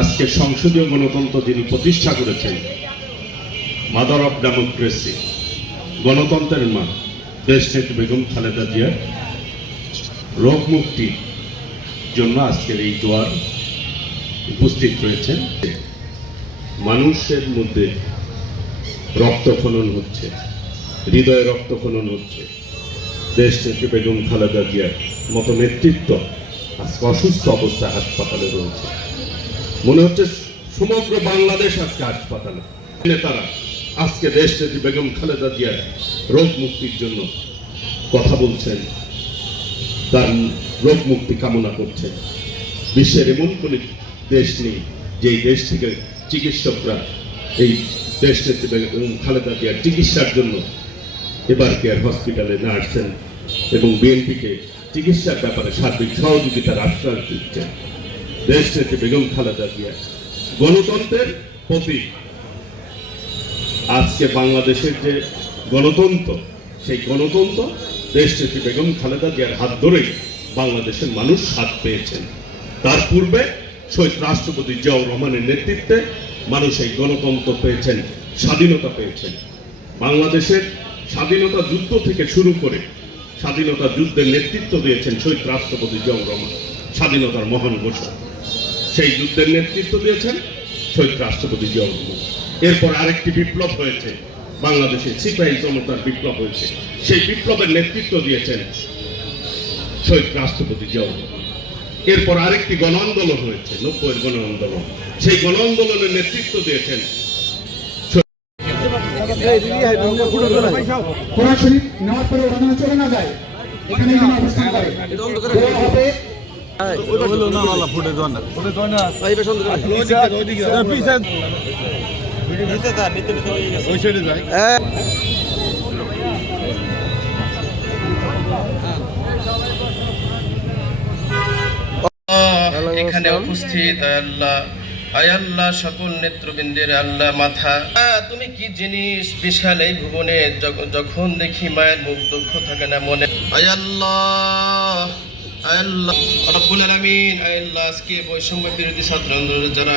আজকে সংসদীয় গণতন্ত্র যিনি প্রতিষ্ঠা করেছেন, মাদার অফ ডেমোক্রেসি, গণতন্ত্রের মা দেশনেত্রী বেগম খালেদা জিয়ার রোগ মুক্তির জন্য আজকের এই দোয়ার উপস্থিত রয়েছেন। মানুষের মধ্যে রক্তক্ষরণ হচ্ছে, হৃদয়ে রক্তক্ষরণ হচ্ছে। দেশনেত্রী বেগম খালেদা জিয়ার মতো নেতৃত্ব আজকে অসুস্থ অবস্থায় হাসপাতালে রয়েছে। মনে হচ্ছে সমগ্র বাংলাদেশ আজকে হাসপাতালে। নেতারা আজকে দেশনেত্রী বেগম খালেদা জিয়ার রোগ মুক্তির জন্য কথা বলছেন, তার রোগ মুক্তি কামনা করছেন। বিশ্বের এমন কোন দেশ নেই যেই দেশ থেকে চিকিৎসকরা এই দেশনেত্রী বেগম খালেদা জিয়ার চিকিৎসার জন্য এবার কেয়ার হসপিটালে না আসছেন এবং বিএনপিকে চিকিৎসার ব্যাপারে সার্বিক সহযোগিতার আশ্বাস দিচ্ছেন। দেশনেত্রী বেগম খালেদা জিয়া গণতন্ত্রের প্রতীক। আজকে বাংলাদেশের যে গণতন্ত্র, সেই গণতন্ত্র দেশনেত্রী বেগম খালেদা জিয়ার হাত ধরেই বাংলাদেশের মানুষ স্বাদ পেয়েছেন। তার পূর্বে শহীদ রাষ্ট্রপতি জিয়াউর রহমানের নেতৃত্বে মানুষ এই গণতন্ত্র পেয়েছেন, স্বাধীনতা পেয়েছেন। বাংলাদেশের স্বাধীনতা যুদ্ধ থেকে শুরু করে স্বাধীনতা যুদ্ধের নেতৃত্ব দিয়েছেন শহীদ রাষ্ট্রপতি জিয়াউর রহমান, স্বাধীনতার মহান ঘোষক। সেই যুদ্ধের নেতৃত্ব দিয়েছেন শহীদ রাষ্ট্রপতি জিয়াউর রহমান। এরপর আরেকটি বিপ্লব হয়েছে বাংলাদেশে, সিপাহী জনতার বিপ্লব হয়েছে। সেই বিপ্লবের নেতৃত্ব দিয়েছেন শহীদ রাষ্ট্রপতি জিয়াউর রহমান। এরপর আরেকটি গণ আন্দোলন হয়েছে, 90-এর গণ আন্দোলন। সেই গণ আন্দোলনের নেতৃত্ব দিয়েছেন কোরআন শরীফ নেওয়ার পরে ওখানে চলে না যায়, এখানে যেন অবস্থান করে দেওয়া হবে। এখানে উপস্থিত আল্লাহ সকল নেতৃবৃন্দের আল্লাহ মাথা, তুমি কি জিনিস বিশাল এই ভুবনে, যখন দেখি মায়ের মুখ দুঃখ থাকে না মনে। আল্লাহ রব্বুল আলামিন, আল্লাহ আজকে বৈষম্য বিরোধী ছাত্র আন্দোলনের যারা